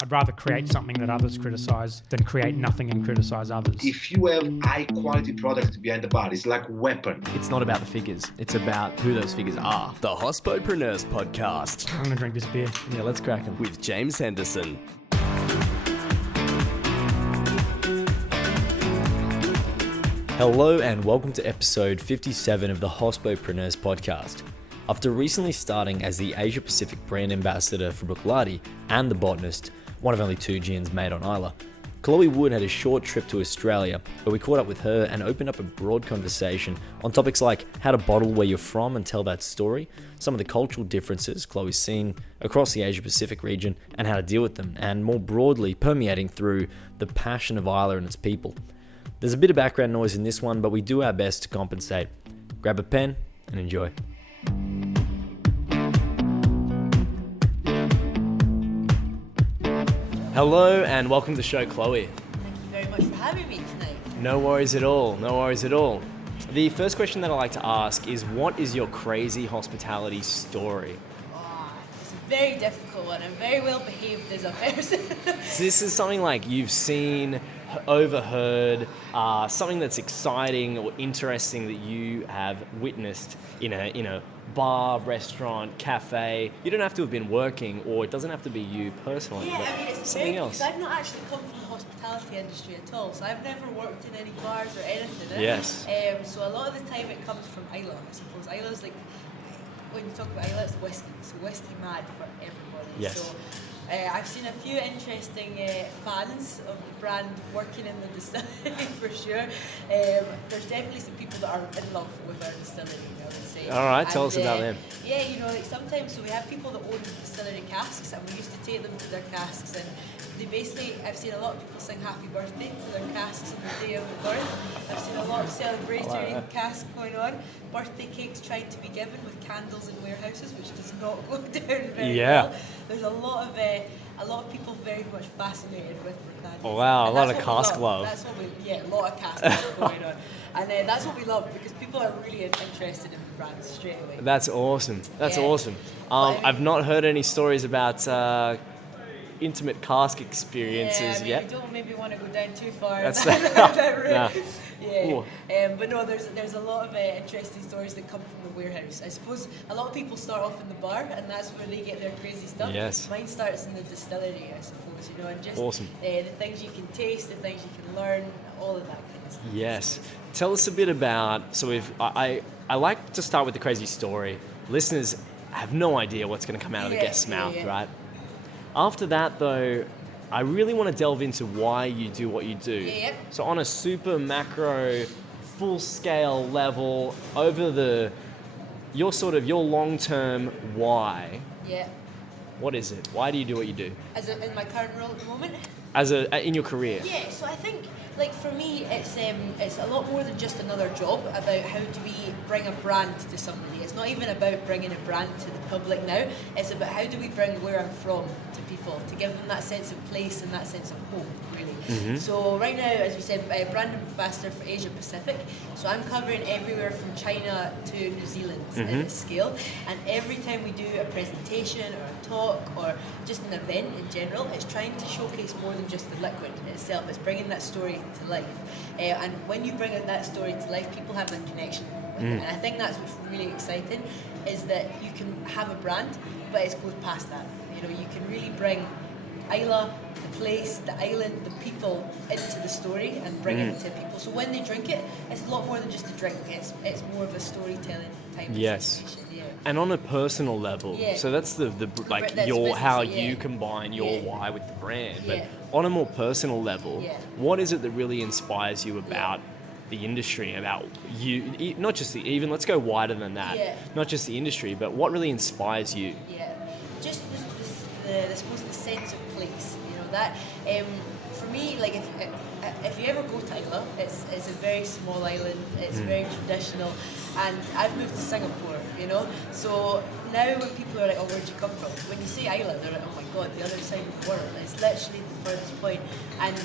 I'd rather create something that others criticize than create nothing and criticize others. If you have high quality product behind the bar, it's like weapon. It's not about the figures. It's about who those figures are. The Hospopreneurs Podcast. I'm going to drink this beer. Yeah, let's crack them. With James Henderson. Hello and welcome to episode 57 of the Hospopreneurs Podcast. After recently starting as the Asia-Pacfiic brand ambassador for Bruichladdich and The Botanist, one of only two gins made on Islay, Chloe Wood had a short trip to Australia where we caught up with her and opened up a broad conversation on topics like how to bottle where you're from and tell that story, some of the cultural differences Chloe's seen across the Asia-Pacific region and how to deal with them, and more broadly permeating through the passion of Islay and its people. There's a bit of background noise in this one, but we do our best to compensate. Grab a pen and enjoy. Hello and welcome to the show, Chloe. Thank you very much for having me tonight. No worries at all, no worries at all. The first question that I like to ask is, what is your crazy hospitality story? Oh, it's a very difficult one. I'm very well behaved as a person. So this is something like you've seen, overheard, something that's exciting or interesting that you have witnessed in a bar, restaurant, cafe. You don't have to have been working, or it doesn't have to be you personally. Yeah, but I mean, it's something very, else. because I've not actually come from the hospitality industry at all, so I've never worked in any bars or anything. Yes. So a lot of the time it comes from Islay, I suppose. Islay's like, when you talk about Islay, it's whiskey, so whiskey mad for everybody. Yes. So I've seen a few interesting fans of the brand working in the distillery for sure. There's definitely some people that are in love with our distillery, I would say. All right, tell us about them. Yeah, like sometimes, so we have people that own distillery casks, and we used to take them to their casks, and they basically, I've seen a lot of people sing happy birthday to their casks on the day of the birth. I've seen a lot of celebratory casks going on. Birthday cakes trying to be given with candles in warehouses, which does not go down very well. There's a lot of people very much fascinated with Bruichladdich. Oh wow, And a lot that's of what we cask love. That's what a lot of cask love going on. And that's what we love, because people are really interested in the brand straight away. That's awesome. That's Yeah. awesome. I've not heard any stories about intimate cask experiences yet. You don't maybe want to go down too far. That's that route. nah. Yeah. But no, there's a lot of interesting stories that come from the warehouse. I suppose a lot of people start off in the bar, and that's where they get their crazy stuff. Yes. Mine starts in the distillery, I suppose, and just Awesome. The things you can taste, the things you can learn, all of that kind of stuff. Yes. Tell us a bit about, I like to start with the crazy story. Listeners have no idea what's going to come out of the guest's mouth, right? After that, though, I really want to delve into why you do what you do. Yeah. So on a super macro, full-scale level, over your long-term why. Yeah. What is it? Why do you do what you do? In my current role at the moment. In your career. Yeah, so I think, like, for me, it's a lot more than just another job about how do we bring a brand to somebody. It's not even about bringing a brand to the public now. It's about how do we bring where I'm from to people, to give them that sense of place and that sense of home, really. Mm-hmm. So right now, as we said, brand ambassador for Asia-Pacfiic. So I'm covering everywhere from China to New Zealand in scale. And every time we do a presentation or a talk or just an event in general, it's trying to showcase more than just the liquid itself. It's bringing that story to life. And when you bring that story to life, people have that connection with it. And I think that's what's really exciting, is that you can have a brand, but it goes past that. You can really bring Islay, the place, the island, the people into the story and bring it to people. So when they drink it, it's a lot more than just a drink. It's more of a storytelling type of situation. Yeah. And on a personal level, so that's the like That's your business, how yeah. you combine your why with the brand. But Yeah. on a more personal level, Yeah. what is it that really inspires you about the industry, about you? Not just even let's go wider than that. Yeah. Not just the industry, but what really inspires you? Yeah, just I suppose the sense of place. That for me, like if you ever go to Islay, it's a very small island. It's very traditional, and I've moved to Singapore. So now when people are like, "Oh, where'd you come from?" When you say Islay, they're like, "Oh my God, the other side of the world." It's literally the furthest point. And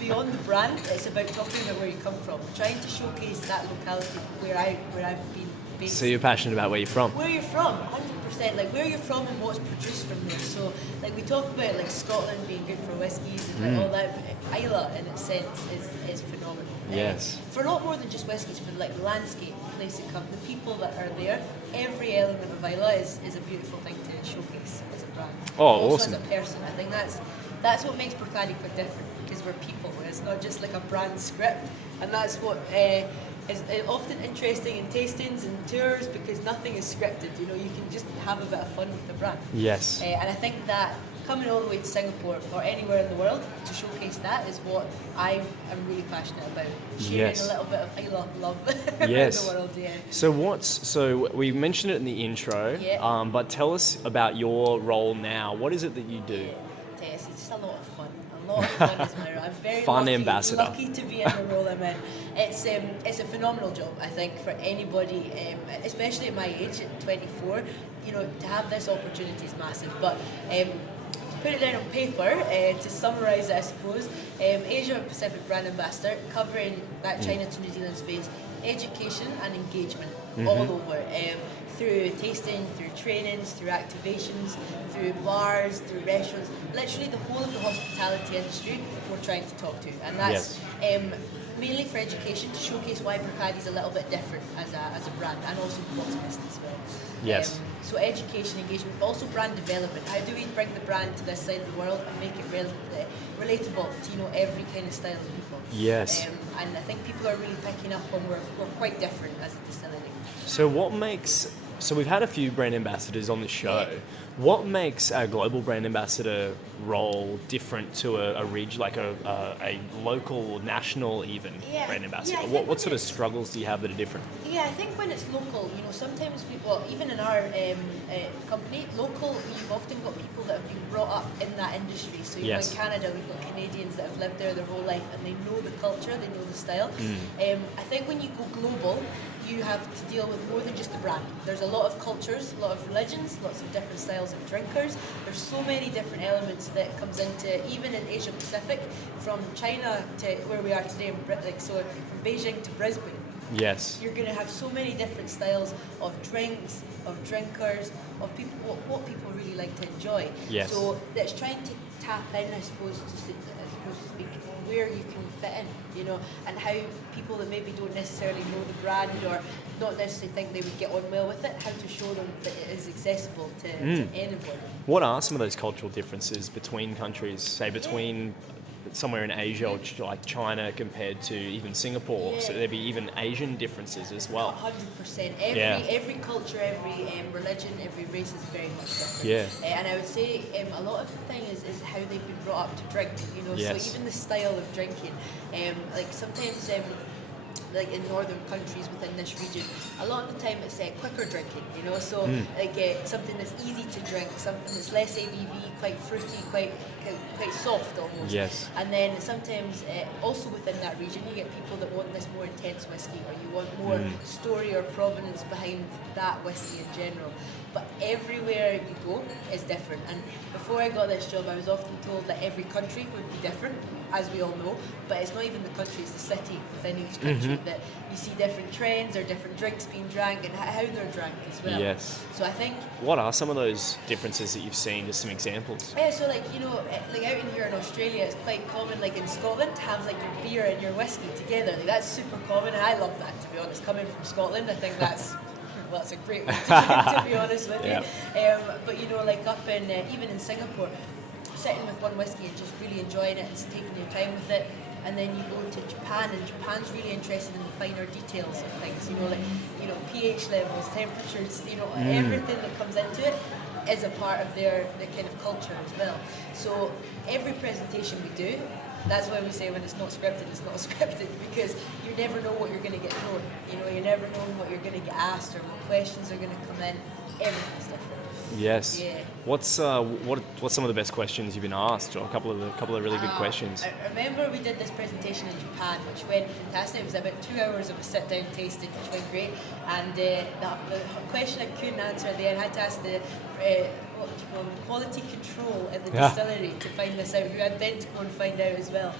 beyond the brand, it's about talking about where you come from, trying to showcase that locality where I've been based. So you're passionate about where you're from. Where you're from, 100%. 100%. Like where you're from and what's produced from there. So like we talk about like Scotland being good for whiskies and like all that. But Islay in its sense is phenomenal. Yes. For a lot more than just whiskies, for like the landscape, the place it comes, the people that are there, every element of Islay is a beautiful thing to showcase as a brand. Oh, also awesome. as a person, I think that's what makes Bruichladdich quite different, because we're people. It's not just like a brand script, and that's what is often interesting in tastings and tours, because nothing is scripted. You know, you can just have a bit of fun with the brand. Yes. And I think that coming all the way to Singapore or anywhere in the world to showcase that is what I am really passionate about. Sharing Yes. a little bit of Islay love around Yes. the world. Yeah. So we mentioned it in the intro, Yeah. but tell us about your role now. What is it that you do? It's just a lot of fun. A lot of fun is my role. I'm very Fun lucky, ambassador. lucky to be in the role I'm in. It's a phenomenal job, I think, for anybody, especially at my age, at 24. You know, to have this opportunity is massive. But to put it down on paper, to summarise it, I suppose, Asia-Pacific brand ambassador, covering that China to New Zealand space, education and engagement all over. Through tasting, through trainings, through activations, through bars, through restaurants, literally the whole of the hospitality industry we're trying to talk to. And that's mainly for education, to showcase why Bruichladdich is a little bit different as a brand, and also The Botanist as well. Yes. So education, engagement, but also brand development. How do we bring the brand to this side of the world and make it relatable to, you know, every kind of style of people? Yes. And I think people are really picking up on we're quite different as a distillery. So we've had a few brand ambassadors on the show. What makes a global brand ambassador role different to a region, like a local or national even brand ambassador? I think What sort of struggles do you have that are different? Yeah, I think when it's local, you know, sometimes people, even in our company, local, you've often got people that have been brought up in that industry. So you know, in Canada, we've got Canadians that have lived there their whole life, and they know the culture, they know the style. I think when you go global, you have to deal with more than just the brand. There's a lot of cultures, a lot of religions, lots of different styles of drinkers. There's so many different elements that comes into, even in Asia-Pacific, from China to where we are today, so from Beijing to Brisbane. Yes. You're going to have so many different styles of drinks, of drinkers, of people, what people really like to enjoy. Yes. So that's trying to tap in, I suppose, to speak, where you can fit in, you know, and how people that maybe don't necessarily know the brand or not necessarily think they would get on well with it, how to show them that it is accessible to anyone. What are some of those cultural differences between countries, say between somewhere in Asia or like China compared to even Singapore? Yeah. So there'd be even Asian differences as well. 100%. Every culture, every religion, every race is very much different. Yeah. And I would say a lot of the thing is how they've been brought up to drink. You know, Yes. so even the style of drinking. Like sometimes. Like in northern countries within this region, a lot of the time it's quicker drinking, you know, so like something that's easy to drink, something that's less ABV, quite fruity, quite soft almost. Yes. And then sometimes also within that region you get people that want this more intense whiskey, or you want more story or provenance behind that whiskey in general. But everywhere you go is different. And before I got this job, I was often told that every country would be different, as we all know. But it's not even the country, it's the city within each country that you see different trends or different drinks being drank and how they're drank as well. Yes. So I think... What are some of those differences that you've seen? Just some examples. Yeah, so like, you know, like out in here in Australia, it's quite common, like in Scotland, to have like your beer and your whiskey together. Like, that's super common, and I love that, to be honest. Coming from Scotland, I think that's... Well, that's a great way to be honest with you. But you know, like up in even in Singapore, sitting with one whiskey and just really enjoying it and taking your time with it. And then you go to Japan, and Japan's really interested in the finer details of things. You know, like pH levels, temperatures. You know, everything that comes into it is a part of their kind of culture as well. So every presentation we do. That's why we say when it's not scripted, because you never know what you're going to get thrown. You know, you never know what you're going to get asked or what questions are going to come in. Everything's different. Yes. Yeah. What's some of the best questions you've been asked, or a couple of really good questions? I remember we did this presentation in Japan, which went fantastic. It was about 2 hours of a sit-down tasting, which went great. And the question I couldn't answer at the end, I had to ask what do you call them, quality control in the distillery to find this out, who had then to go and find out as well.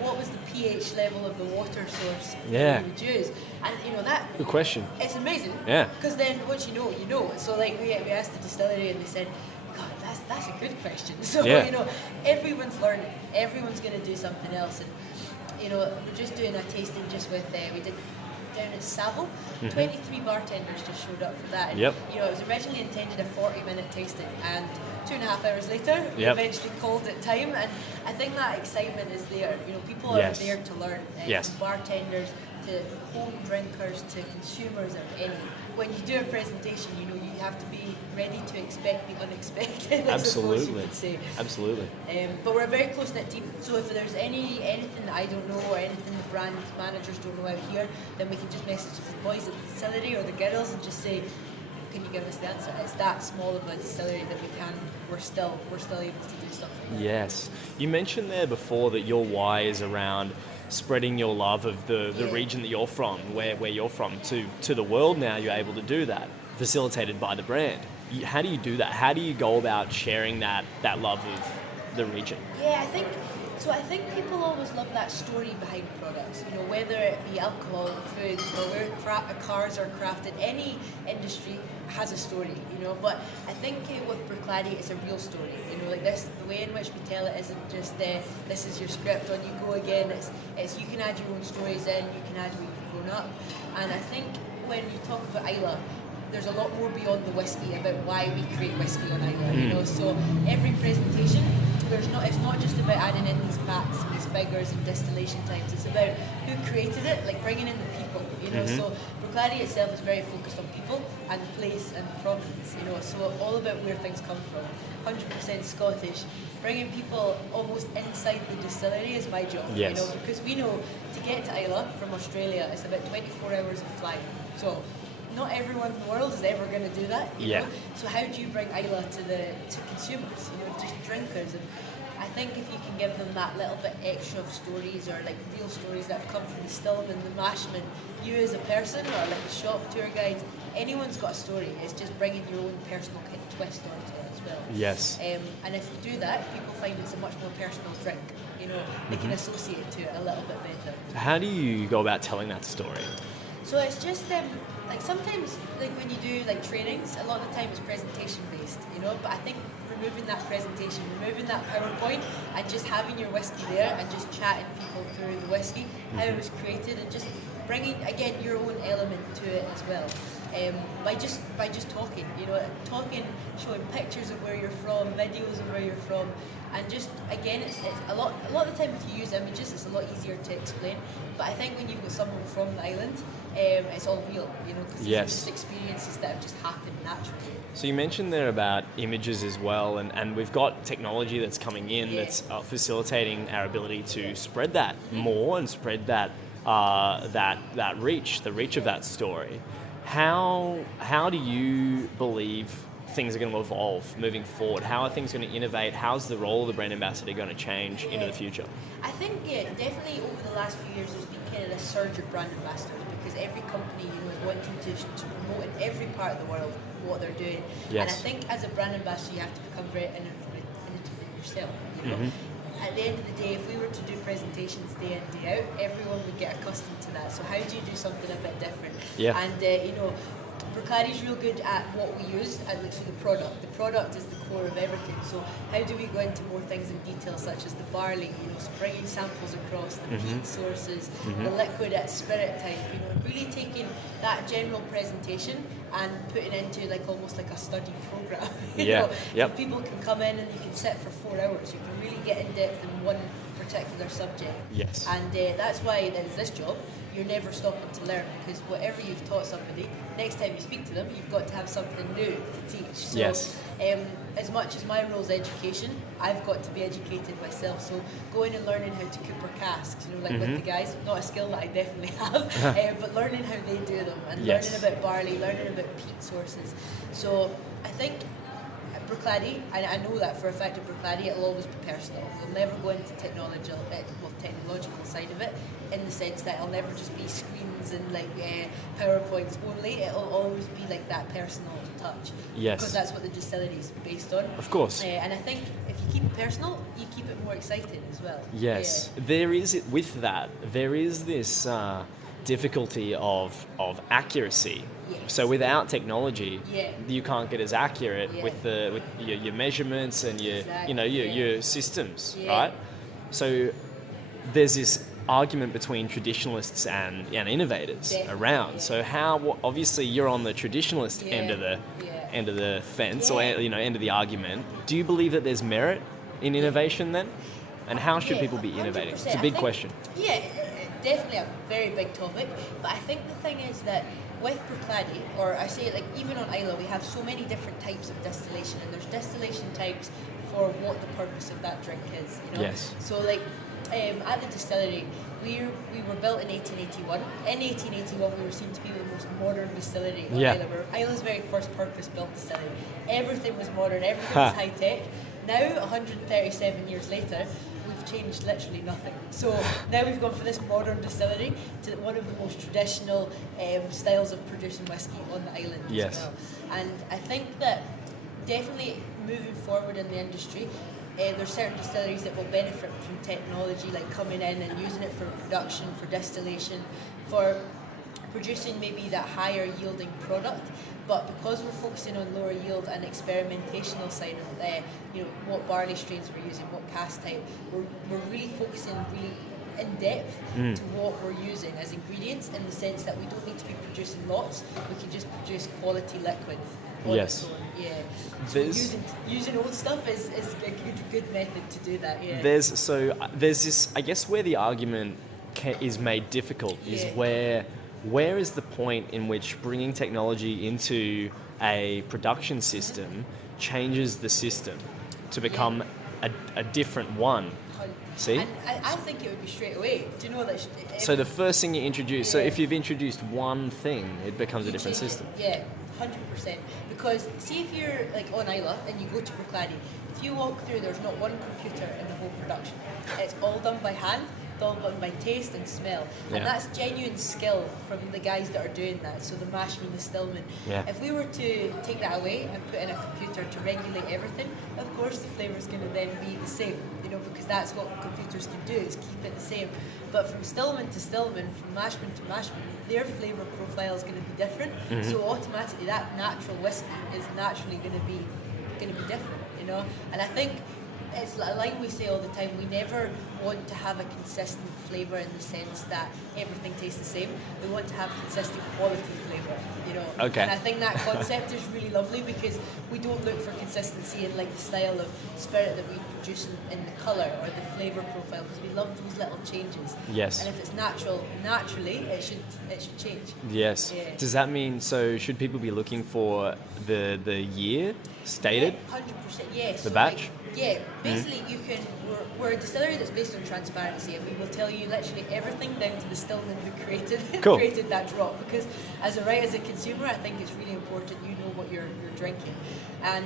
What was the pH level of the water source that we would use? And that. Good question. It's amazing. Yeah. Because then once you know. So like we asked the distillery and they said, God, that's a good question. So everyone's learning. Everyone's going to do something else. And we're just doing a tasting just with we did down at Savile. 23 bartenders just showed up for that. And, it was originally intended a 40-minute tasting, and 2.5 hours later, we eventually called it time. And I think that excitement is there. People are there to learn. From bartenders to home drinkers to consumers or any. When you do a presentation, you have to be ready to expect the unexpected. Absolutely. You would say. Absolutely. But we're a very close-knit team. So if there's anything that I don't know or anything the brand managers don't know out here, then we can just message the boys at the distillery or the girls and just say, can you give us the answer? It's that small of a distillery that we're still able to do stuff like that. Yes. You mentioned there before that your why is around spreading your love of the region that you're from, where you're from, to the world now. You're able to do that, facilitated by the brand. How do you do that? How do you go about sharing that love of the region? Yeah, I think people always love that story behind products, whether it be alcohol, food, or where cars are crafted. Any industry has a story, but I think with Bruichladdich it's a real story, like this, the way in which we tell it isn't just this is your script, on you go again. It's you can add your own stories in, you can add where you've grown up. And I think when you talk about Islay, there's a lot more beyond the whiskey about why we create whiskey on Islay, so every presentation, it's not just about adding in these facts and these figures and distillation times. It's about who created it, like bringing in the people, So Bruichladdich itself is very focused on people and place and provenance, So all about where things come from. 100% Scottish. Bringing people almost inside the distillery is my job, because we know to get to Islay from Australia, it's about 24 hours of flying. So not everyone in the world is ever going to do that. You know? So how do you bring Islay to consumers, just drinkers? And I think if you can give them that little bit extra of stories, or like real stories that have come from the stillman, the mashman, you as a person, or like the shop tour guides, anyone's got a story. It's just bringing your own personal kind of twist onto it as well. Yes. And if you do that, people find it's a much more personal drink. They can associate to it a little bit better. So how do you go about telling that story? So it's just like sometimes, like when you do like trainings, a lot of the time it's presentation based, but I think removing that presentation, removing that PowerPoint, and just having your whiskey there and just chatting people through the whiskey, how it was created, and just bringing again your own element to it as well. By just talking, talking, showing pictures of where you're from, videos of where you're from, and just again, it's a lot of the time if you use images, it's a lot easier to explain. But I think when you've got someone from the island, it's all real, because these are just experiences that have just happened naturally. So you mentioned there about images as well, and we've got technology that's coming in that's facilitating our ability to spread that more and spread that reach, the reach of that story. How do you believe things are going to evolve moving forward? How are things going to innovate? How's the role of the brand ambassador going to change into the future? I think, definitely over the last few years there's been kind of a surge of brand ambassadors, because every company is wanting to promote in every part of the world what they're doing. Yes. And I think as a brand ambassador you have to become very innovative yourself. At the end of the day, if we were to do presentations day in, day out, everyone would get accustomed to that. So how do you do something a bit different? And Bruichladdich is real good at what we use, and literally the product. The product is the core of everything. So how do we go into more things in detail, such as the barley, so bringing samples across, the peat sources, the liquid at spirit type, really taking that general presentation and putting into like almost like a study program. So people can come in and you can sit for 4 hours. You can really get in depth in one particular subject. Yes. And that's why there's this job. You're never stopping to learn, because whatever you've taught somebody, next time you speak to them, you've got to have something new to teach. So, as much as my role is education, I've got to be educated myself. So going and learning how to cooper casks, with the guys, not a skill that I definitely have, but learning how they do them, and learning about barley, learning about peat sources. So I think Bruichladdich, and I know that for a fact of Bruichladdich, it'll always be personal. We'll never go into technological side of it, in the sense that it'll never just be screens and like PowerPoints only. It'll always be like that personal touch. Yes. Because that's what the distillery is based on. Of course. And I think if you keep it personal, you keep it more exciting as well. Yes, there is this difficulty of accuracy. Yes. So without technology, Yeah. you can't get as accurate Yeah. with your measurements and your Exactly. your systems, Yeah. right? So there's this argument between traditionalists and innovators Definitely, around. yeah. So obviously you're on the traditionalist end of the Yeah. end of the fence, or Yeah. end of the argument. Do you believe that there's merit in innovation then? And how should Yeah, people be innovating? 100%. It's a I big think- question. Yeah, definitely a very big topic. But I think the thing is that with Bruichladdich, or I say like even on Islay, we have so many different types of distillation, and there's distillation types for what the purpose of that drink is. You know? Yes. So like at the distillery, we were built in 1881. In 1881, we were seen to be the most modern distillery on Yeah. Islay. We were Islay's very first purpose-built distillery. Everything was modern, everything was high-tech. Now, 137 years later, we've changed literally nothing. So now we've gone from this modern distillery to one of the most traditional styles of producing whiskey on the island Yes. as well. And I think that definitely moving forward in the industry, there's certain distilleries that will benefit from technology, like coming in and using it for production, for distillation, for producing maybe that higher yielding product. But because we're focusing on lower yield and experimentational side of what barley strains we're using, what cask type, we're really focusing really in depth to what we're using as ingredients, in the sense that we don't need to be producing lots, we can just produce quality liquid on Yes. its own. Yeah. So There's- using old stuff is a good method to do that, yeah. There's this, I guess, where the argument is made difficult is Yeah. where is the point in which bringing technology into a production system changes the system to become a different one. See? And I think it would be straight away. Do you know that? So the first thing you introduce, so Yeah. if you've introduced one thing, it becomes a different change it. system. Yeah, 100%. Because see if you're like on Islay and you go to Bruichladdich, if you walk through, there's not one computer in the whole production. It's all done by hand, it's all done by taste and smell. Yeah. And that's genuine skill from the guys that are doing that, so the mashman, the stillman. Yeah. If we were to take that away and put in a computer to regulate everything, of course the flavour's going to then be the same, because that's what computers can do, is keep it the same. But from stillman to stillman, from mashman to mashman, their flavour profile is going to be different. So automatically that natural whiskey is naturally going to be different, And I think it's a line we say all the time. We never want to have a consistent flavour in the sense that everything tastes the same. We want to have consistent quality flavour, Okay. And I think that concept is really lovely, because we don't look for consistency in like the style of spirit that we produce in the colour or the flavour profile, because we love those little changes. Yes. And if it's naturally, it should change. Yes. Yeah. Does that mean, so should people be looking for the year stated? 100%, yes. The batch? Basically you can, we're a distillery that's based on transparency, and we will tell you literally everything down to the stillman who created Cool. created that drop, because as a consumer, I think it's really important you know what you're drinking. And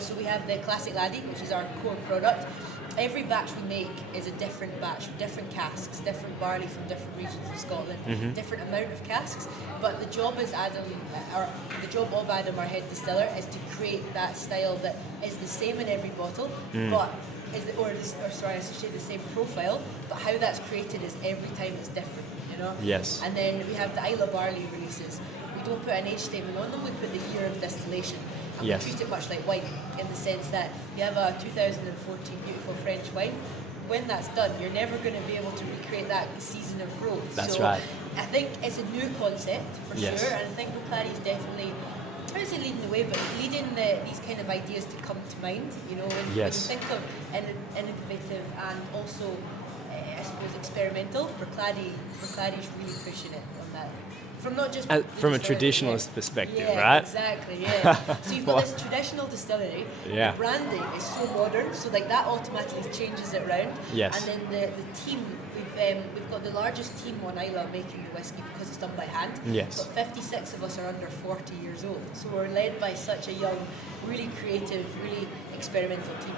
so we have the classic laddie, which is our core product. Every batch we make is a different batch, different casks, different barley from different regions of Scotland, different amount of casks. But the job of Adam, our head distiller, is to create that style that is the same in every bottle, but I should say the same profile. But how that's created is every time it's different, Yes. And then we have the Islay barley releases. We don't put an age statement on them. We put the year of distillation. And Yes. we treat it much like wine, in the sense that you have a 2014 beautiful French wine. When that's done, you're never going to be able to recreate that season of growth. That's so right. I think it's a new concept for Yes. sure, and I think Bruichladdich is definitely, I wouldn't say leading the way, but leading these kind of ideas to come to mind. When Yes. you think of innovative and also, I suppose, experimental, Bruichladdich is really pushing it on that from not just From a distillery, traditionalist perspective, yeah, right? Exactly, yeah. So you've got this traditional distillery. Yeah. The branding is so modern, so like that automatically changes it round. Yes. And then the team, we've got the largest team on Islay making the whiskey because it's done by hand. Yes. But 56 of us are under 40 years old, so we're led by such a young, really creative, really experimental team.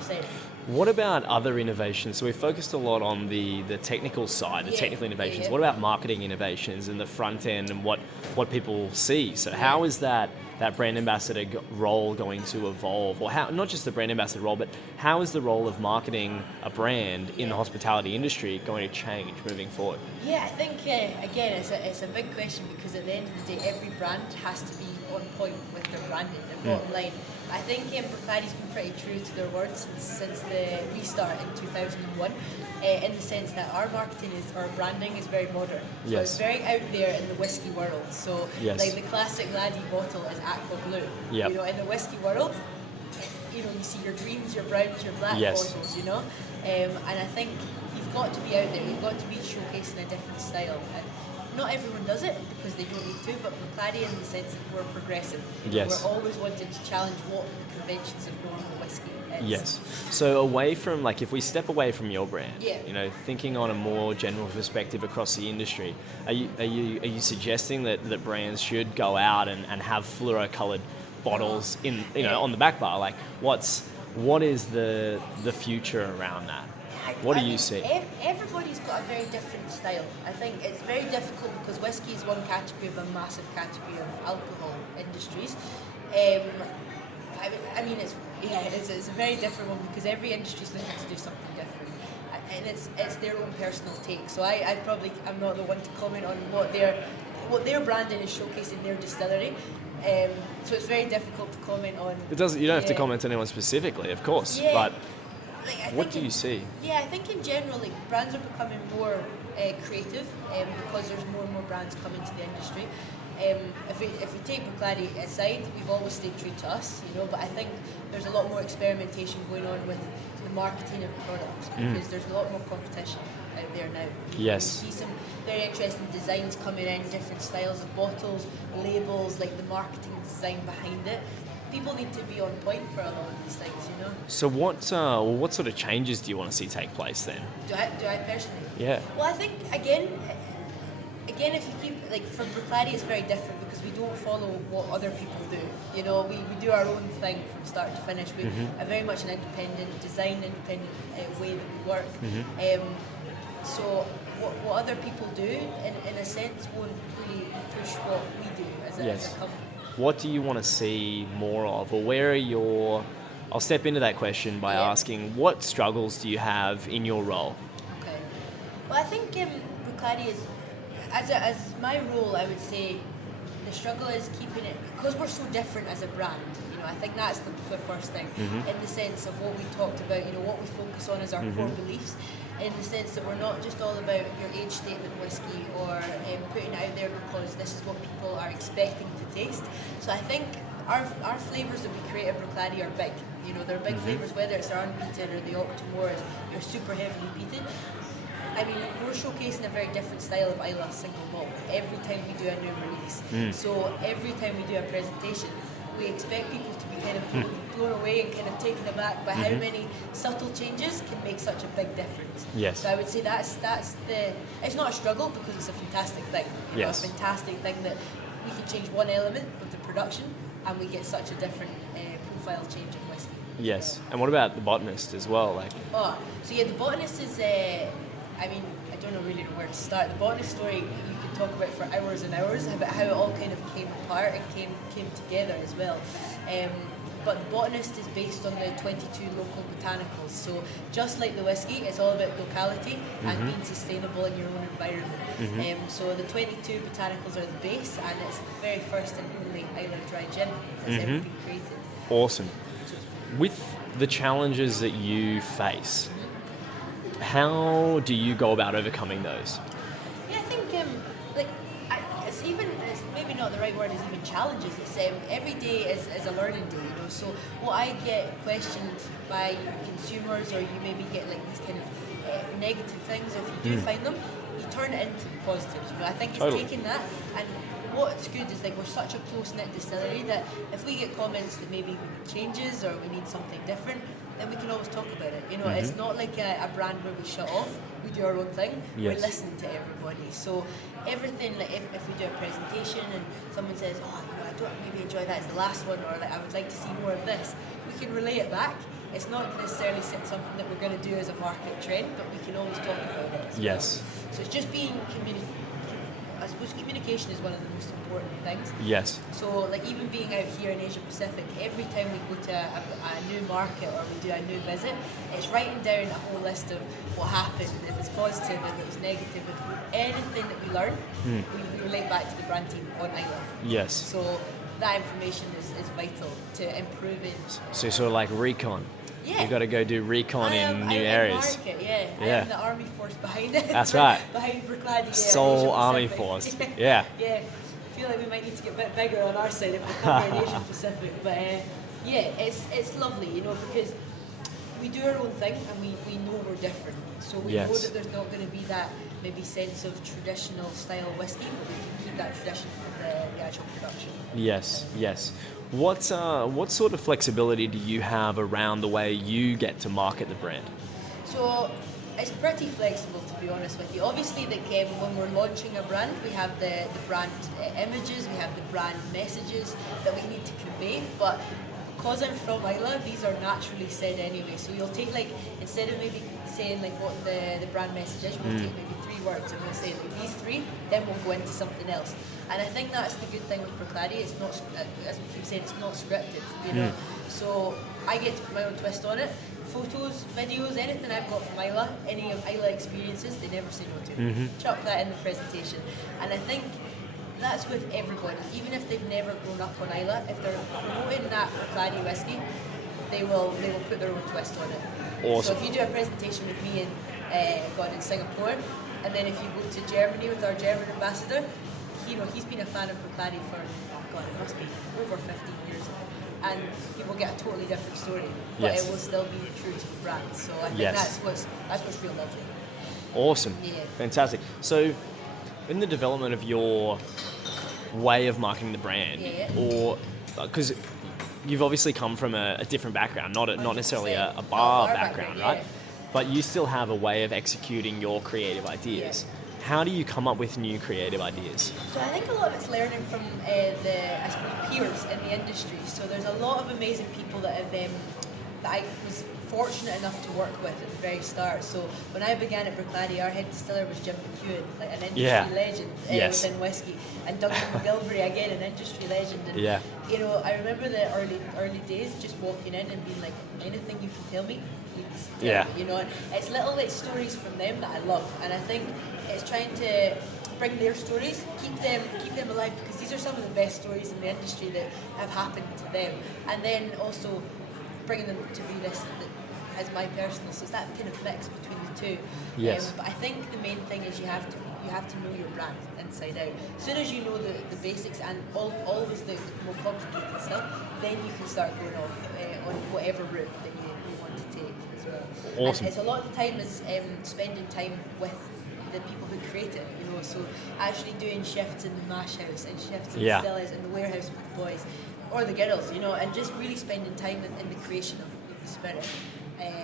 100%. What about other innovations? So we focused a lot on the technical side, the Yeah, technical innovations. yeah. What about marketing innovations and the front end and what people see? So how is that brand ambassador role going to evolve? Or how, not just the brand ambassador role, but how is the role of marketing a brand in the hospitality industry going to change moving forward? Yeah, I think, again, it's a big question because at the end of the day, every brand has to be on point with their branding and bottom line. I think Bruichladdich been pretty true to their words since the restart in 2001, in the sense that our branding is very modern. So Yes. it's very out there in the whiskey world. So Yes. like the classic laddie bottle is aqua blue. Yep. You know, in the whiskey world, you know, you see your greens, your browns, your black Yes. bottles, you know. And I think you've got to be out there. You've got to be showcasing a different style. And not everyone does it because they don't need to, but Bruichladdich, in the sense that we're progressive. Yes. We're always wanting to challenge what the conventions of normal whiskey is. Yes. So away from, like, if we step away from your brand, Yeah. you know, thinking on a more general perspective across the industry, are you suggesting that brands should go out and have fluoro-coloured bottles in, you know, on the back bar? Like, what is the future around that? What do you see? Everybody's got a very different style. I think it's very difficult because whiskey is one category of a massive category of alcohol industries. I mean, it's a very different one because every industry is looking to do something different, and it's their own personal take. So I'm not the one to comment on what their branding is showcasing their distillery. So it's very difficult to comment on. It doesn't. You don't have to comment on anyone specifically, of course. Yeah. But Like, what do you see? Yeah, I think in general, like, brands are becoming more creative because there's more and more brands coming to the industry. If we take Bruichladdich aside, we've always stayed true to us, you know. But I think there's a lot more experimentation going on with the marketing of products because there's a lot more competition out there now. Yes. You see some very interesting designs coming in, different styles of bottles, labels, like the marketing design behind it. People need to be on point for a lot of these things, you know. So what sort of changes do you want to see take place then? Do I personally? Yeah. Well, I think again, if you keep, like, for Bruichladdich, it's very different because we don't follow what other people do. You know, we do our own thing from start to finish. We are very much an independent independent way that we work. So what other people do, in a sense, won't really push what we do as a company. What do you want to see more of, or where are your... I'll step into that question by asking, what struggles do you have in your role? Okay. Well, I think Bruichladdich is, as my role, I would say the struggle is keeping it, because we're so different as a brand, you know, I think that's the first thing, in the sense of what we talked about, you know, what we focus on is our core beliefs, in the sense that we're not just all about your age statement whiskey or putting it out there because this is what people are expecting to taste. So I think our flavours that we create at Bruichladdich are big. You know, they're big flavours, whether it's our unpeated or the Octomores, you're super heavily peated. I mean, we're showcasing a very different style of Islay single malt every time we do a new release. So every time we do a presentation, we expect people to be kind of blown away and kind of taken aback by how many subtle changes can make such a big difference. Yes. So I would say that's it's not a struggle because it's a fantastic thing. You know, Yes. a fantastic thing that we can change one element of the production and we get such a different profile change of whiskey. Yes. And what about The Botanist as well? Like, So yeah, The Botanist is, I mean, I don't really know where to start. The Botanist story, you could talk about for hours and hours about how it all kind of came apart and came together as well. But The Botanist is based on the 22 local botanicals. So just like the whiskey, it's all about locality and being sustainable in your own environment. So the 22 botanicals are the base, and it's the very first and only Islay dry gin that's ever been created. awesome. With the challenges that you face, how do you go about overcoming those? Yeah, I think it's maybe not the right word is even challenges. It's every day is a learning day. You know, know. So what I get questioned by consumers, or you maybe get like these kind of negative things, if you do find them, you turn it into the positives. You know, I think it's taking that, and what's good is like we're such a close-knit distillery that if we get comments that maybe we need changes or we need something different, then we can always talk about it. You know, it's not like a brand where we shut off. We do our own thing. Yes. We listen to everybody. So everything, like if we do a presentation and someone says, oh, you know, I don't maybe enjoy that as the last one, or like I would like to see more of this, we can relay it back. It's not necessarily something that we're going to do as a market trend, but we can always talk about it as well. So it's just being I suppose communication is one of the most important things. Yes. So like even being out here in Asia-Pacific, every time we go to a new market or we do a new visit, it's writing down a whole list of what happened, if it's positive, if it was negative, if anything that we learn, we relate back to the brand team on Islay. Yes. So that information is vital to improving. So sort of like recon. Yeah. You've got to go do recon in new areas. Market, yeah. I am the army force behind it. That's right. Behind Bruichladdich. Yeah, Sole army Asia-Pacific. force. Yeah. Yeah. I feel like we might need to get a bit bigger on our side if we're covering Asia Pacific. But yeah, it's lovely, you know, because we do our own thing and we know we're different. So we know that there's not going to be that maybe sense of traditional style whiskey, but we can keep that tradition from the actual production. Yes, yes. What sort of flexibility do you have around the way you get to market the brand? So it's pretty flexible, to be honest with you. Obviously, when we're launching a brand, we have the brand images, we have the brand messages that we need to convey, but because I'm from Islay, these are naturally said anyway. So you'll take like, instead of maybe saying like what the brand message is, we'll take maybe 3 words and we'll say like these 3, then we'll go into something else. And I think that's the good thing with Bruichladdich. It's not, as we keep saying, it's not scripted, you know. So I get to put my own twist on it. Photos, videos, anything I've got from Islay, any of Islay experiences, they never say no to. Chuck that in the presentation. And I think that's with everybody. Even if they've never grown up on Islay, if they're promoting that Bruichladdich whiskey, they will put their own twist on it. Awesome. So if you do a presentation with me in Singapore, and then if you go to Germany with our German ambassador, he's been a fan of Bruichladdich for, it must be over 15 years now. And you will get a totally different story, but it will still be true to the brand. So I think that's what's real lovely. Awesome. Yeah. Fantastic. So in the development of your way of marketing the brand, or because you've obviously come from a different background, not necessarily a bar background, right? Yeah. But you still have a way of executing your creative ideas. How do you come up with new creative ideas? So I think a lot of it's learning from I suppose, peers in the industry. So there's a lot of amazing people that I was fortunate enough to work with at the very start. So when I began at Bruichladdich, our head distiller was Jim McEwen, like an industry legend within whiskey, and Duncan McGilvery, again an industry legend. And you know, I remember the early days just walking in and being like, anything you can tell me, please tell me, you know. And it's little like stories from them that I love, and I think it's trying to bring their stories, keep them alive, because these are some of the best stories in the industry that have happened to them, and then also bringing them to be this as my personal. So it's that kind of mix between the two. Yes. But I think the main thing is you have to know your brand inside out. As soon as you know the basics and always the more complicated stuff, then you can start going off on whatever route that you want to take as well. Awesome. And it's a lot of the time is spending time with the people who create it, you know, so actually doing shifts in the mash house and shifts in the cellars and the warehouse with the boys or the girls, you know, and just really spending time in the creation of the spirit.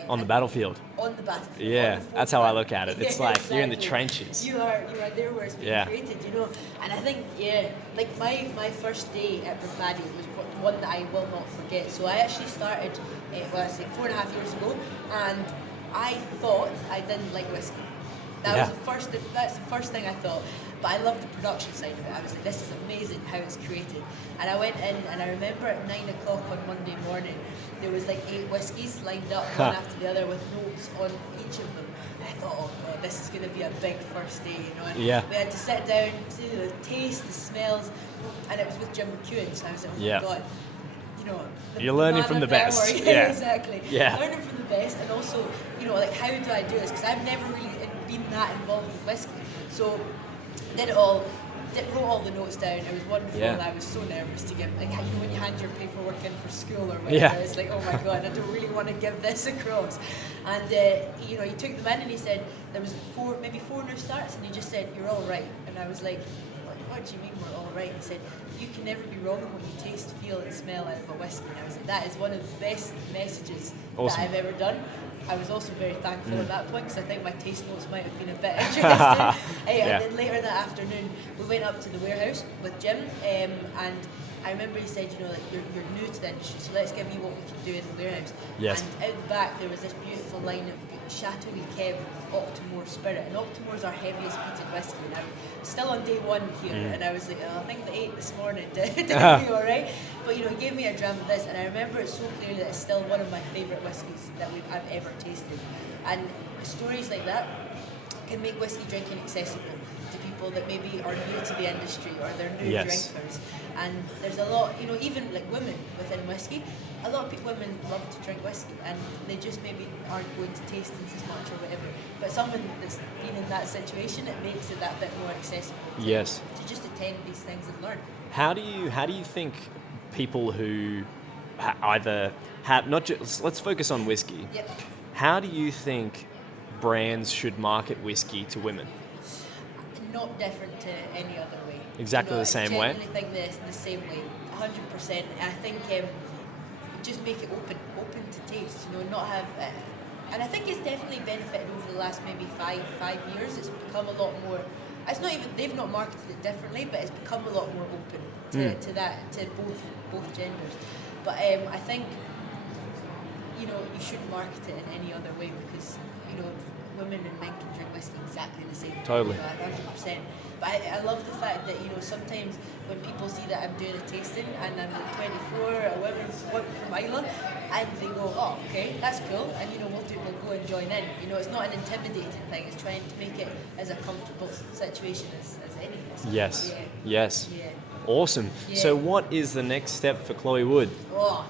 On the battlefield. On the battlefield. Yeah, that's how I look at it. It's like you're in the trenches. You are there where it's being created, you know. And I think, like my first day at Bruichladdich was one that I will not forget. So I actually started, 4.5 years ago, and I thought I didn't like whiskey. That's the first thing I thought. But I loved the production side of it. I was like, this is amazing how it's created. And I went in, and I remember at 9 o'clock on Monday morning, there was like 8 whiskies lined up one after the other with notes on each of them. And I thought, oh God, this is going to be a big first day, you know. And we had to sit down, do the taste, the smells, and it was with Jim McEwen. So I was like, oh my God. You know, you're learning from the best. Exactly. Learning from the best, and also, you know, like, how do I do this? Because I've never really been that involved with whiskey. So I did it all wrote all the notes down. It was wonderful, Yeah. and I was so nervous to give. Like, you know, when you hand your paperwork in for school or whatever, Yeah. it's like, oh my god, I don't really want to give this across. And you know, he took them in and he said there was maybe four new starts, and he just said, "You're all right." And I was like, what do you mean we're all right? He said, "You can never be wrong in what you taste, feel, and smell out of a whiskey." And I was like, that is one of the best messages Awesome. that I've ever done. I was also very thankful at that point because I think my taste notes might have been a bit interesting. Yeah. And then later that afternoon, we went up to the warehouse with Jim, and I remember he said, you know, like, you're new to the industry, so let's give you what we can do in the warehouse. Yes. And out the back, there was this beautiful line of Chateau Yquem Octomore Spirit, and Octomore's our heaviest peated whiskey. And I'm still on day one here, and I was like, oh, I think the 8 this morning did be all right. But you know, he gave me a dram of this, and I remember it so clearly that it's still one of my favourite whiskies that I've ever tasted. And stories like that can make whiskey drinking accessible to people that maybe are new to the industry or they're new Yes. drinkers. And there's a lot, you know, even like women within whiskey, a lot of women love to drink whiskey and they just maybe aren't going to tastings as much or whatever. But someone that's been in that situation, it makes it that bit more accessible to, Yes. to just attend these things and learn. How do you think people who either have not just, let's focus on whiskey. Yep. How do you think brands should market whiskey to women? Not different to any other way. Exactly the same way? I genuinely think the same way, 100%. And I think just make it open to taste. You know, not have. And I think it's definitely benefited over the last maybe five years. It's become a lot more. It's not even they've not marketed it differently, but it's become a lot more open to that, to both genders. But I think, you know, you shouldn't market it in any other way because, you know, women and men can drink whiskey exactly the same. Totally. You know, 100%. But I love the fact that, you know, sometimes when people see that I'm doing a tasting and I'm like 24, a woman from Islay, and they go, oh, okay, that's cool, and, you know, we'll go and join in. You know, it's not an intimidating thing, it's trying to make it as a comfortable situation as any. So, Yes. Yeah. Yes. Yeah. Awesome. Yeah. So what is the next step for Chloe Wood? Oh,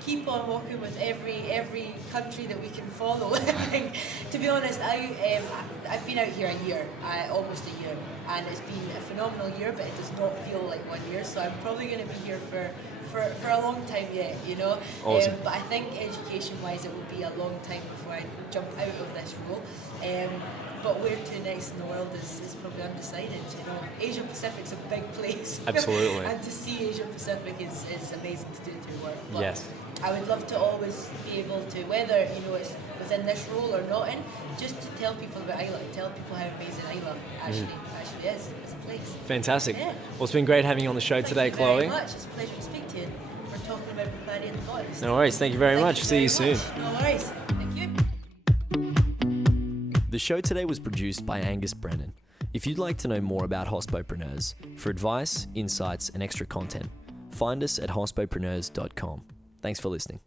keep on walking with every country that we can follow. I think, to be honest, I've been out here a year, almost a year, and it's been a phenomenal year, but it does not feel like 1 year. So I'm probably going to be here for a long time yet, you know. Awesome. But I think education-wise, it will be a long time before I jump out of this role. But where to next in the world is probably undecided. You know, Asia-Pacific's a big place. Absolutely. And to see Asia-Pacific is amazing to do through work. But Yes. I would love to always be able to, whether, you know, it's within this role or not in, just to tell people about Islay, tell people how amazing Islay actually is as a place. Fantastic. Yeah. Well, it's been great having you on the show today, Thank you very Chloe. much. It's a pleasure to speak to you. We're talking about Bruichladdich and The Botanist. No worries. Thank you very much. See you soon. No worries. Thank you. The show today was produced by Angus Brennan. If you'd like to know more about hospopreneurs, for advice, insights, and extra content, find us at hospopreneurs.com. Thanks for listening.